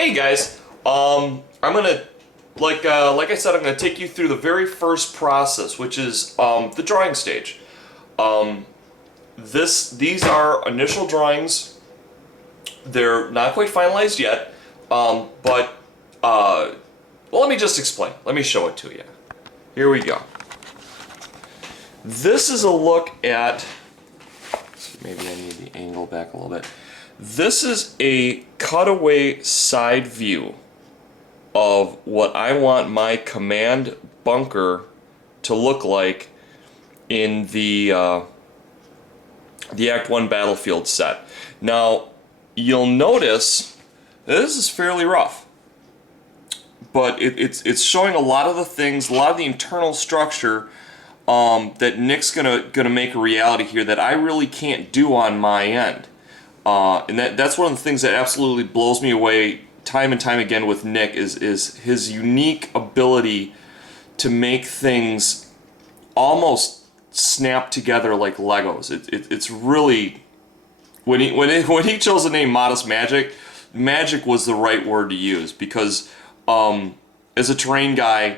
Hey guys, I'm gonna like I said, I'm gonna take you through the very first process, which is the drawing stage. These are initial drawings. They're not quite finalized yet, but well, let me just explain. Let me show it to you. Here we go. This is a look at. Maybe I need the angle back a little bit. This is a cutaway side view of what I want my command bunker to look like in the Act 1 Battlefield set. Now, you'll notice this is fairly rough, but it's showing a lot of the things, a lot of the internal structure that Nick's gonna make a reality here that I really can't do on my end. And that's one of the things that absolutely blows me away time and time again with Nick is his unique ability to make things almost snap together like Legos. It's really, when he chose the name Modest Magic, magic was the right word to use, because as a terrain guy,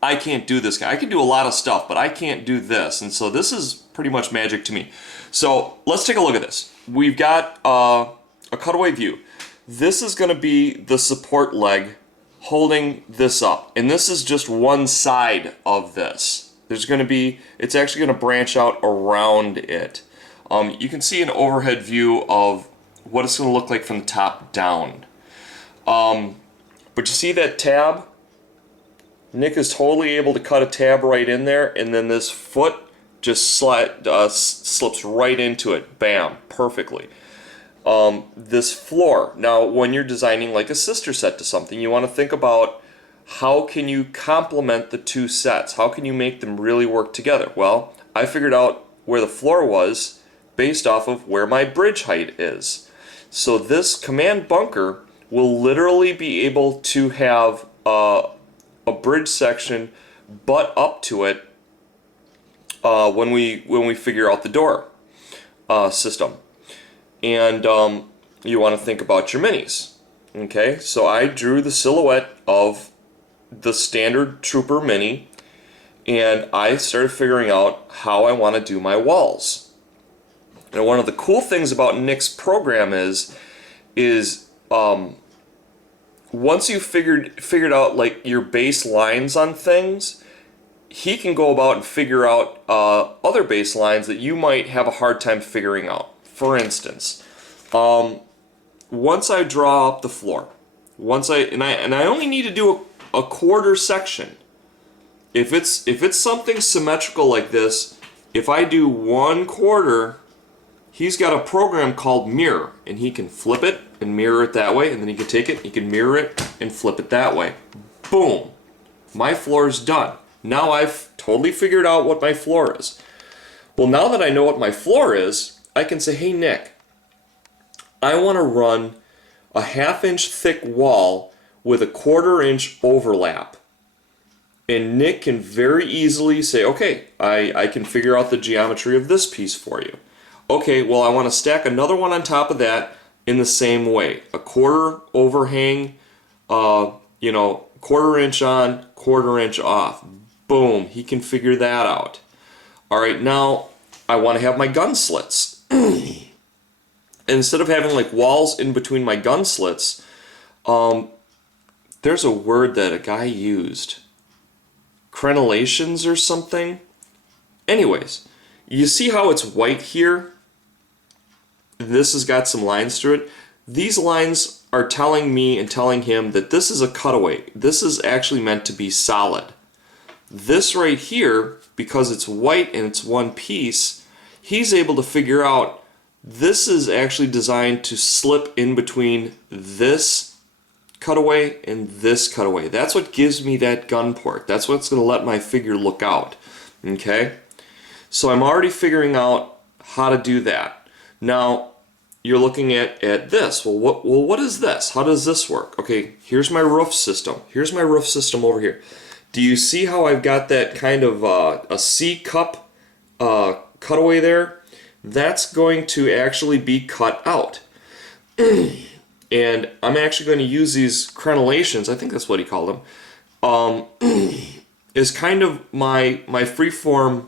I can't do this guy. I can do a lot of stuff, but I can't do this, and so this is pretty much magic to me. So let's take a look at this. We've got a cutaway view. This is going to be the support leg holding this up, and this is just one side of this. There's going to be, it's actually going to branch out around it. You can see an overhead view of what it's going to look like from the top down. But you see that tab? Nick is totally able to cut a tab right in there, and then this foot just slips right into it. Bam, perfectly. This floor. Now, when you're designing like a sister set to something, you want to think about how can you complement the two sets? How can you make them really work together? Well, I figured out where the floor was based off of where my bridge height is. So this command bunker will literally be able to have a bridge section butt up to it when we figure out the door system. And you want to think about your minis. Okay, so I drew the silhouette of the standard Trooper mini, and I started figuring out how I want to do my walls. And one of the cool things about Nick's program is once you've figured out like your base lines on things, he can go about and figure out other base lines that you might have a hard time figuring out. For instance, once I draw up the floor, I only need to do a quarter section. If it's something symmetrical like this, if I do 1/4, he's got a program called Mirror, and he can flip it and mirror it that way, and then he can take it, he can mirror it and flip it that way. Boom! My floor is done. Now I've totally figured out what my floor is. Well, now that I know what my floor is, I can say, hey Nick, I want to run a 1/2 inch thick wall with a 1/4 inch overlap. And Nick can very easily say, okay, I can figure out the geometry of this piece for you. Okay, well, I want to stack another one on top of that in the same way. A 1/4 overhang, 1/4 inch on, 1/4 inch off. Boom, he can figure that out. All right, now I want to have my gun slits. Instead of having like walls in between my gun slits, there's a word that a guy used. Crenellations or something? Anyways, you see how it's white here? This has got some lines through it. These lines are telling me and telling him that this is a cutaway. This is actually meant to be solid. This right here, because it's white and it's one piece, he's able to figure out this is actually designed to slip in between this cutaway and this cutaway. That's what gives me that gun port. That's what's going to let my figure look out. Okay? So I'm already figuring out how to do that. Now, you're looking at this. Well, what is this? How does this work? Okay, here's my roof system. Here's my roof system over here. Do you see how I've got that kind of a C cup cutaway there? That's going to actually be cut out. And I'm actually going to use these crenellations, I think that's what he called them, is kind of my freeform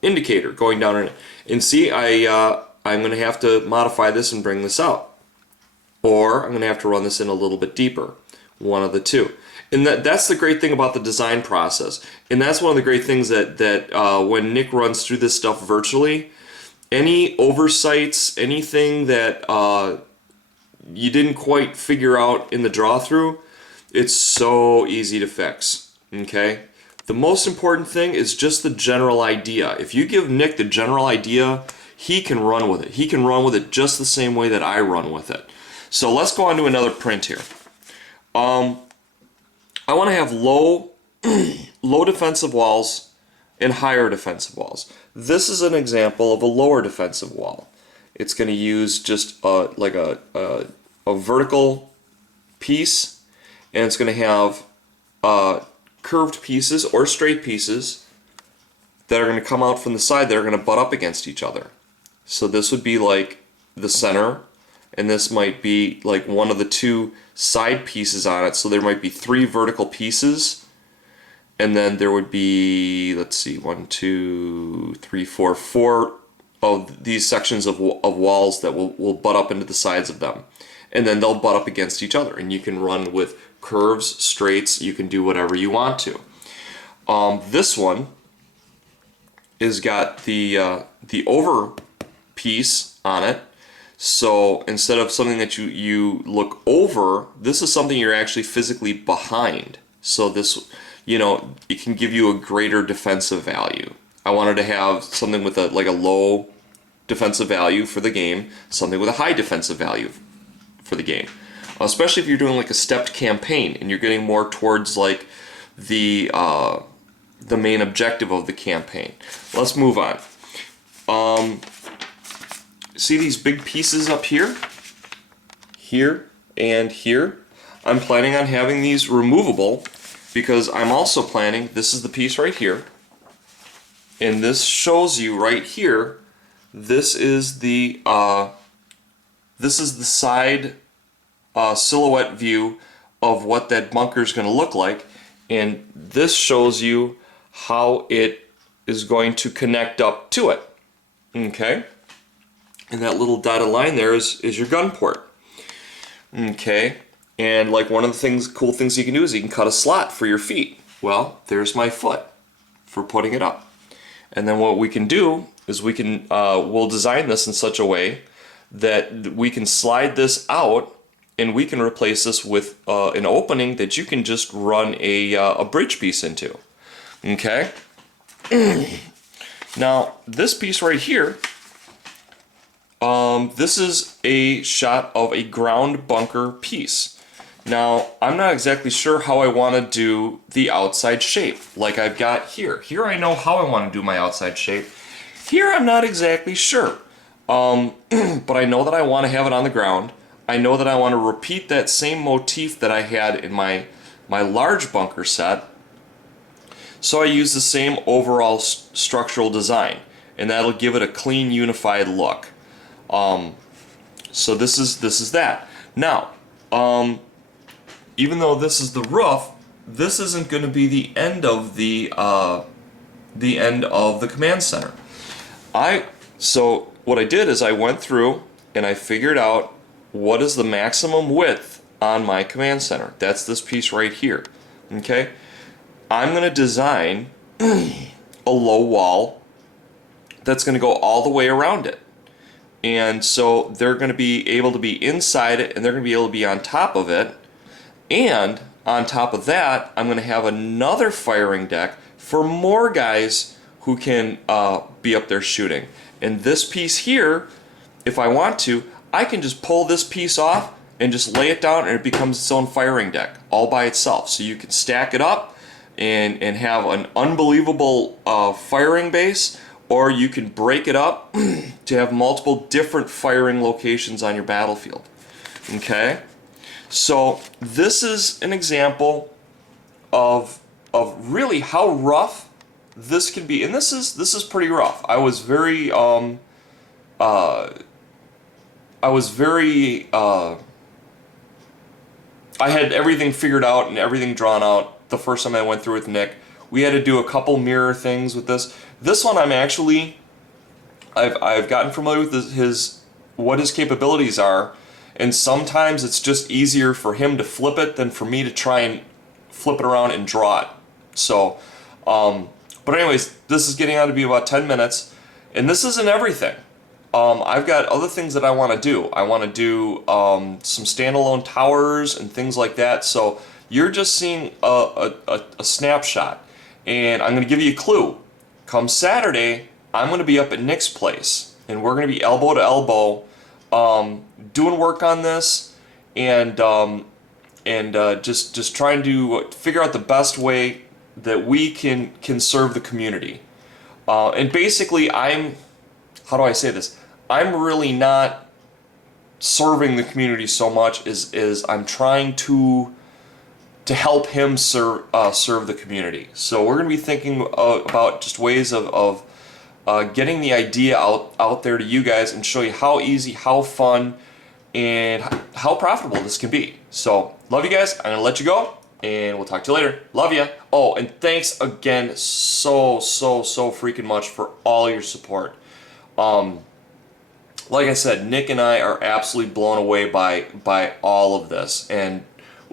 indicator going down in it. And see, I'm going to have to modify this and bring this out. Or I'm going to have to run this in a little bit deeper. One of the two. And that's the great thing about the design process. And that's one of the great things that when Nick runs through this stuff virtually, any oversights, anything that you didn't quite figure out in the draw through, it's so easy to fix. Okay? The most important thing is just the general idea. If you give Nick the general idea, he can run with it. He can run with it just the same way that I run with it. So let's go on to another print here. I want to have low defensive walls and higher defensive walls. This is an example of a lower defensive wall. It's going to use just like a vertical piece, and it's going to have curved pieces or straight pieces that are going to come out from the side that are going to butt up against each other. So this would be like the center, and this might be like one of the two side pieces on it. So there might be 3 vertical pieces, and then there would be, let's see, 1, 2, 3, 4 of these sections of walls that will butt up into the sides of them. And then they'll butt up against each other, and you can run with curves, straights, you can do whatever you want to. This one is got the over piece on it. So instead of something that you look over, this is something you're actually physically behind. So this, it can give you a greater defensive value. I wanted to have something with a low defensive value for the game, something with a high defensive value for the game. Especially if you're doing like a stepped campaign and you're getting more towards like the main objective of the campaign. Let's move on. See these big pieces up here? Here and here? I'm planning on having these removable because I'm also planning, this is the piece right here, and this shows you right here, this is the side silhouette view of what that bunker is going to look like, and this shows you how it is going to connect up to it. Okay? And that little dotted line there is your gun port. Okay? And like one of the cool things you can do is you can cut a slot for your feet. Well, there's my foot for putting it up. And then what we can do is we'll design this in such a way that we can slide this out, and we can replace this with an opening that you can just run a bridge piece into. Okay? Now, this piece right here, this is a shot of a ground bunker piece. Now, I'm not exactly sure how I want to do the outside shape like I've got here. Here I know how I want to do my outside shape. Here I'm not exactly sure. But I know that I want to have it on the ground. I know that I want to repeat that same motif that I had in my large bunker set. So I use the same overall structural design, and that'll give it a clean, unified look. So this is that. Now, even though this is the roof, this isn't going to be the end of the command center. So what I did is I went through and I figured out what is the maximum width on my command center. That's this piece right here. Okay? I'm going to design a low wall that's going to go all the way around it. And so they're going to be able to be inside it, and they're going to be able to be on top of it. And on top of that, I'm going to have another firing deck for more guys who can be up there shooting. And this piece here, if I want to, I can just pull this piece off and just lay it down, and it becomes its own firing deck all by itself. So you can stack it up and have an unbelievable firing base, or you can break it up to have multiple different firing locations on your battlefield. Okay? So this is an example of really how rough this can be, and this is pretty rough. I was very I was very, I had everything figured out and everything drawn out the first time I went through with Nick. We had to do a couple mirror things with this. This one I'm actually, I've gotten familiar with his what his capabilities are, and sometimes it's just easier for him to flip it than for me to try and flip it around and draw it. So, but anyways, this is getting on to be about 10 minutes, and this isn't everything. I've got other things that I want to do. I want to do some standalone towers and things like that. So you're just seeing a snapshot, and I'm going to give you a clue. Come Saturday, I'm going to be up at Nick's place, and we're going to be elbow to elbow doing work on this, and just trying to figure out the best way that we can serve the community. And basically, how do I say this? I'm really not serving the community so much as I'm trying to help him serve the community. So we're going to be thinking about just ways of getting the idea out there to you guys and show you how easy, how fun, and how profitable this can be. So love you guys. I'm going to let you go, and we'll talk to you later. Love you. Oh, and thanks again so freaking much for all your support. Like I said, Nick and I are absolutely blown away by all of this, and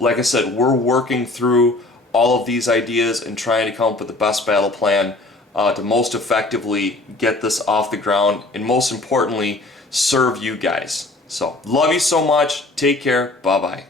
like I said, we're working through all of these ideas and trying to come up with the best battle plan to most effectively get this off the ground, and most importantly, serve you guys. So love you so much. Take care. Bye bye.